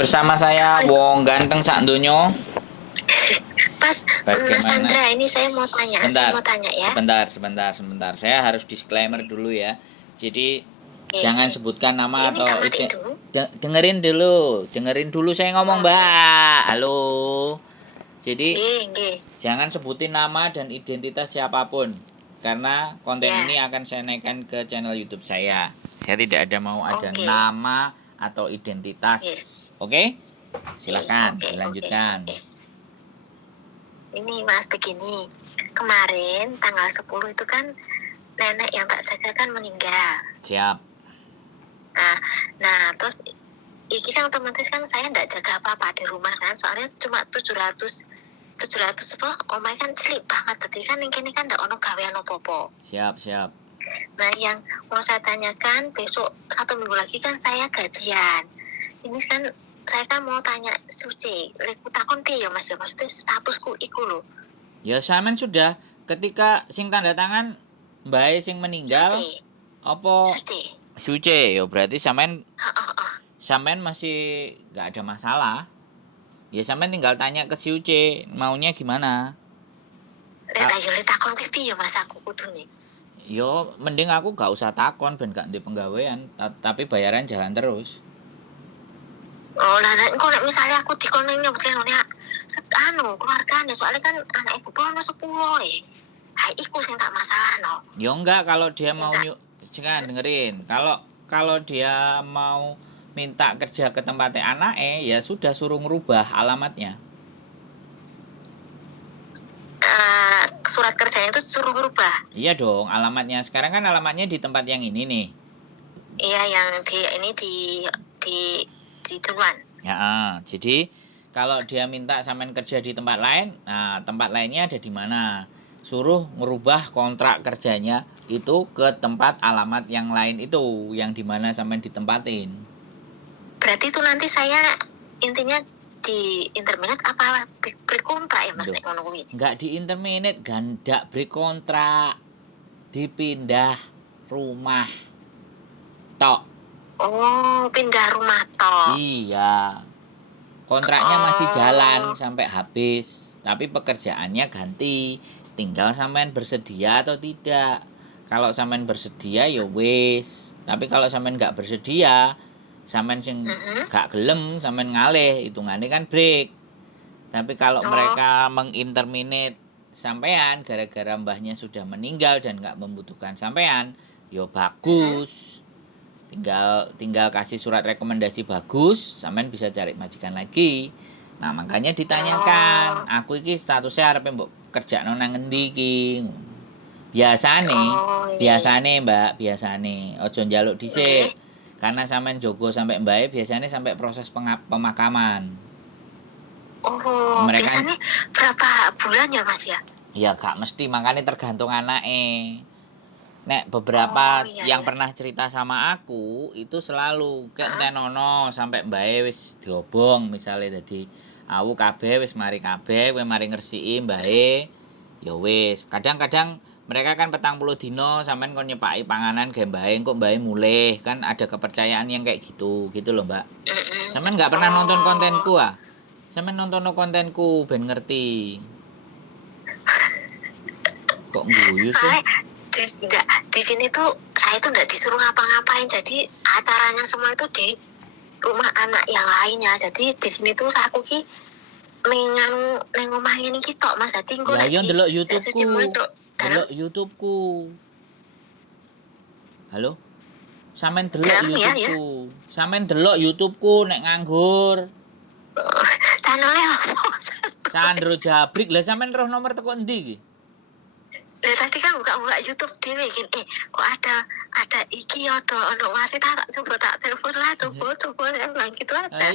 Bersama saya Wong Ganteng Sak Donyo. Mas Sandra, ini saya mau tanya ya. Sebentar. Saya harus disclaimer dulu ya. Jadi jangan sebutkan nama ini atau dulu. dengerin dulu saya ngomong, Mbak. Halo. Jadi jangan sebutin nama dan identitas siapapun, karena konten ini akan saya naikkan ke channel YouTube saya. Saya tidak ada mau ada nama atau identitas. Oke? Silakan dilanjutkan. Ini Mas begini. Kemarin tanggal 10 itu kan nenek yang tak jaga kan meninggal. Siap. Nah, terus iki kan otomatis kan saya enggak jaga apa-apa di rumah kan. Soalnya cuma 700 apa? Omah kan cilik banget. Tadi kan ini kan enggak ono gawean opo-opo. Siap. Nah, yang mau saya tanyakan, besok 1 minggu lagi kan saya gajian. Ini kan saya kan mau tanya Suci, liku takon piye ya Mas ya, maksudnya statusku iku lho. Ya sampean sudah ketika sing tanda tangan mbae sing meninggal Suci. apa Suci ya berarti sampean masih enggak ada masalah. Ya sampean tinggal tanya ke Suci maunya gimana. Lah yo takon piye ya Mas aku kudune. Yo mending aku gak usah takon ben gak ndek penggawean, tapi bayaran jalan terus. Oh, lah engko nek misale aku dikono nyebutke keluargane soalnya kan anak ibu ono 10 iku sing tak masalahno. Ya enggak, kalau dia mau jangan dengerin. Kalau dia mau minta kerja ke tempatnya anaknya, ya sudah suruh ngerubah alamatnya. Surat kerjanya itu suruh ngerubah. Iya dong, alamatnya sekarang kan alamatnya di tempat yang ini nih. Iya, yang di Tuan. Ya, jadi kalau dia minta sampean kerja di tempat lain, nah tempat lainnya ada di mana? Suruh merubah kontrak kerjanya itu ke tempat alamat yang lain itu, yang di mana sampean ditempatin. Berarti itu nanti saya intinya di interminate apa break kontrak ya Mas nek ngono kuwi? Enggak di interminate, gandak break kontrak. Dipindah rumah. Tok. Oh, pindah rumah tok. Iya. Kontraknya masih jalan sampai habis, tapi pekerjaannya ganti. Tinggal sampean bersedia atau tidak. Kalau sampean bersedia ya wis. Tapi kalau sampean enggak bersedia, sampean sing gak gelem, sampean ngalih, hitungannya kan break. Tapi kalau mereka menginterminate sampean gara-gara mbahnya sudah meninggal dan nggak membutuhkan sampean, yo bagus. Tinggal kasih surat rekomendasi bagus, sampean bisa cari majikan lagi. Nah, makanya ditanyakan, aku iki statusnya arepe mbok kerjakno nang endi iki. Biasane Mbak, ojo njaluk dhisik. Karena sampean jogo sampai mbae biasanya sampai proses pemakaman. Mereka biasanya berapa bulan ya Mas ya? Ya gak mesti, makanya tergantung anaknya. Nek beberapa yang pernah cerita sama aku itu selalu kayak tenono sampai mbae wis diobong misalnya dadi awu kabeh wis mari kabeh kowe mari ngresiki mbae ya wis. Kadang-kadang mereka kan 40 dino sampean kon nyepaki panganan ge mbae kok mbae mulih, kan ada kepercayaan yang kayak gitu loh Mbak. Sampean enggak pernah nonton kontenku ah? Sampean nonton kontenku ben ngerti. Kok guyu sih? Di sini tuh saya tuh enggak disuruh ngapa-ngapain, jadi acaranya semua itu di rumah anak yang lainnya. Jadi di sini tuh aku ki nang omah ngene iki tok Mas. Dadi engko nek ndelok YouTubeku. Halo? Sampeyan delok YouTubeku. Sampeyan delok YouTubeku nek nganggur. Channelnya apa? Sandro Jabrik. Lah sampeyan roh nomor teko endi iki? Lah tadi kan buka YouTube dhewe iki. Kok ada iki ono masih tak coba tak telepon lah, coba bilang gitu aja.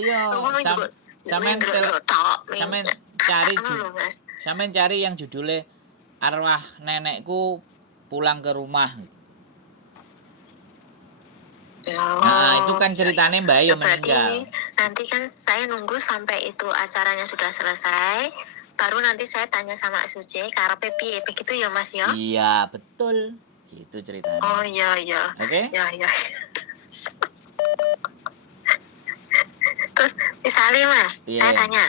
Sampeyan cari yang judulnya Arwah Nenekku Pulang ke Rumah. Nah, itu kan ceritanya Mbak Ayu meninggal. Nanti kan saya nunggu sampai itu acaranya sudah selesai, baru nanti saya tanya sama Suci, karepe piye begitu ya Mas ya? Iya, betul. Gitu ceritanya. Oh iya. Oke? Ya. Terus misalnya Mas, Iya. saya tanya,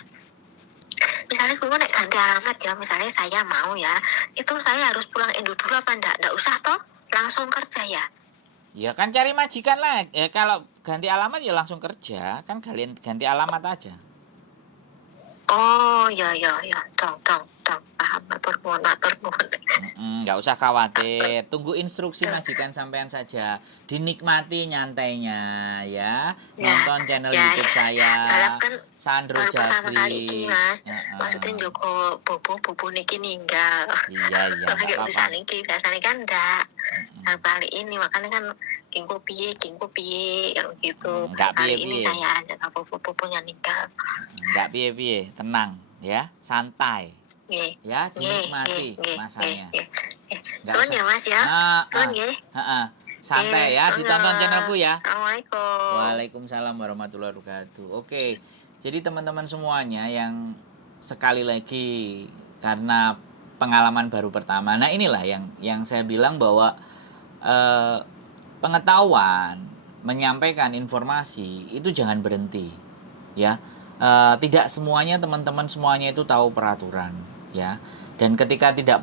misalnya gue nek ganti alamat ya, misalnya saya mau ya, itu saya harus pulang Indo dulu apa enggak? Enggak usah toh, langsung kerja ya. Ya kan cari majikan lah. Kalau ganti alamat ya langsung kerja, kan kalian ganti alamat aja. Oh ya, dong, paham, matur nuwun. Nggak usah khawatir, tunggu instruksi majikan sampean saja, dinikmati nyantainya ya, Ya, nonton channel ya, YouTube saya, soalnya kan Sandro baru pertama kali iki Jabrik. Mas, Heeh. maksudnya Joko bobo niki ninggal. Iya nggak Lagi apa-apa. urusan niki biasanya kan enggak. Mm-mm. Kali ini makanya kan kingko piye kalau gitu. Nggak Kali ini piye-piye, saya aja bobo-bobonya ninggal. nggak piye-piye, tenang ya, santai Nggih. ya, dinikmati Nggih. masanya. Nggak Suwun usah. ya Mas ya. Suwun nggih. Santai ya, ditonton channelku ya. Assalamualaikum. Waalaikumsalam warahmatullahi wabarakatuh. Oke, jadi teman-teman semuanya yang sekali lagi karena pengalaman baru pertama. Nah inilah yang saya bilang bahwa eh, pengetahuan, menyampaikan informasi itu jangan berhenti, ya. Tidak semuanya teman-teman semuanya itu tahu peraturan, ya. Dan ketika tidak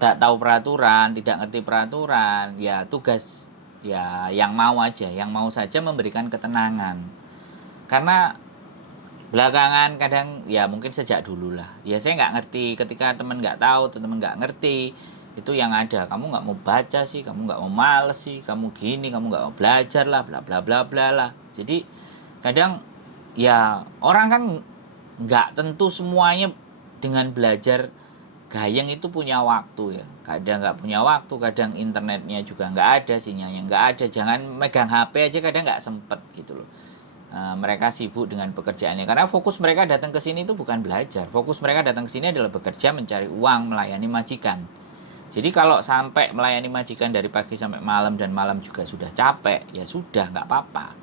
tahu peraturan, tidak ngerti peraturan, ya tugas ya yang mau saja memberikan ketenangan. Karena belakangan kadang ya mungkin sejak dulu lah, ya saya nggak ngerti, ketika teman nggak tahu, teman nggak ngerti, itu yang ada, kamu nggak mau baca sih, kamu nggak mau males sih, kamu gini, kamu nggak mau belajar lah, bla bla bla bla lah. Jadi kadang ya orang kan nggak tentu semuanya dengan belajar gayeng itu punya waktu ya, kadang nggak punya waktu, kadang internetnya juga nggak ada, sinyalnya nggak ada, jangan megang HP aja kadang nggak sempet gitu loh. Mereka sibuk dengan pekerjaannya karena fokus mereka datang ke sini itu bukan belajar, fokus mereka datang ke sini adalah bekerja, mencari uang, melayani majikan. Jadi kalau sampai melayani majikan dari pagi sampai malam dan malam juga sudah capek, ya sudah nggak apa-apa,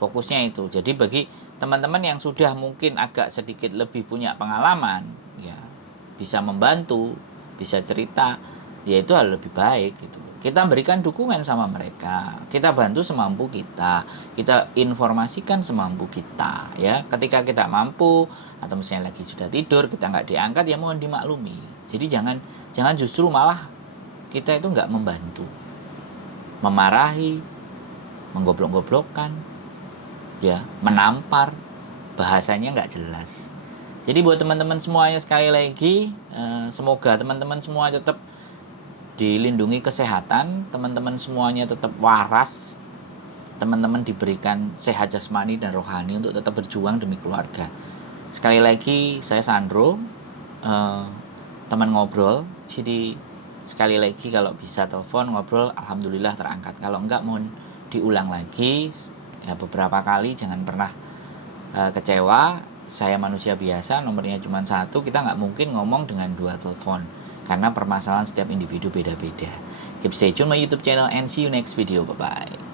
fokusnya itu. Jadi bagi teman-teman yang sudah mungkin agak sedikit lebih punya pengalaman, ya bisa membantu, bisa cerita, ya itu hal lebih baik gitu. Kita berikan dukungan sama mereka, kita bantu semampu kita informasikan semampu kita ya. Ketika kita mampu atau misalnya lagi sudah tidur kita nggak diangkat, ya mohon dimaklumi. Jadi jangan justru malah kita itu nggak membantu, memarahi, menggoblok-goblokkan, ya menampar, bahasanya nggak jelas. Jadi buat teman-teman semuanya sekali lagi, semoga teman-teman semua tetap dilindungi kesehatan, teman-teman semuanya tetap waras, teman-teman diberikan sehat jasmani dan rohani untuk tetap berjuang demi keluarga. Sekali lagi saya Sandro, teman ngobrol. Jadi sekali lagi kalau bisa telepon ngobrol, alhamdulillah terangkat. Kalau enggak mohon diulang lagi. Ya beberapa kali, jangan pernah kecewa. Saya manusia biasa, nomornya cuma satu, kita nggak mungkin ngomong dengan 2 telepon karena permasalahan setiap individu beda-beda. Keep stay tune my YouTube channel and see you next video. Bye bye.